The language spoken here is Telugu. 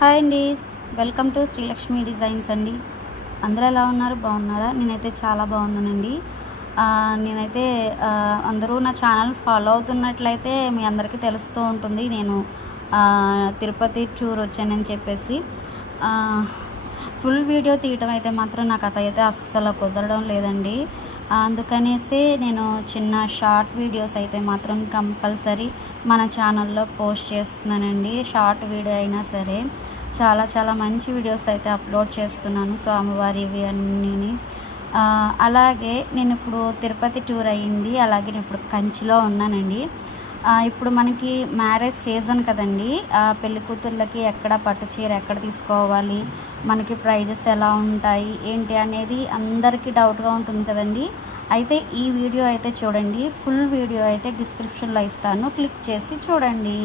హాయ్ అండి. వెల్కమ్ టు శ్రీలక్ష్మి డిజైన్స్ అండి. అందరూ ఎలా ఉన్నారు? బాగున్నారా? నేనైతే చాలా బాగున్నానండి. నేనైతే అందరూ నా ఛానల్ ఫాలో అవుతున్నట్లయితే మీ అందరికీ తెలుస్తూ ఉంటుంది. నేను తిరుపతి టూర్ వచ్చానని చెప్పేసి ఫుల్ వీడియో తీయటం అయితే మాత్రం నాకు అదైతే అస్సలు కుదరడం లేదండి. అందుకనేసి నేను చిన్న షార్ట్ వీడియోస్ అయితే మాత్రం కంపల్సరీ మన ఛానల్లో పోస్ట్ చేస్తున్నానండి. షార్ట్ వీడియో అయినా సరే చాలా చాలా మంచి వీడియోస్ అయితే అప్లోడ్ చేస్తున్నాను, స్వామివారివి అన్నీని. అలాగే నేను ఇప్పుడు తిరుపతి టూర్ అయ్యింది, అలాగే నేను ఇప్పుడు కంచిలో ఉన్నానండి. ఇప్పుడు మనకి మ్యారేజ్ సీజన్ కదండి. పెళ్లి కూతుర్లకి ఎక్కడ పట్టు చీర ఎక్కడ తీసుకోవాలి, మనకి ప్రైజెస్ ఎలా ఉంటాయి ఏంటి అనేది అందరికీ డౌట్గా ఉంటుంది కదండి. అయితే ఈ వీడియో అయితే చూడండి, ఫుల్ వీడియో అయితే డిస్క్రిప్షన్లో ఇస్తాను, క్లిక్ చేసి చూడండి.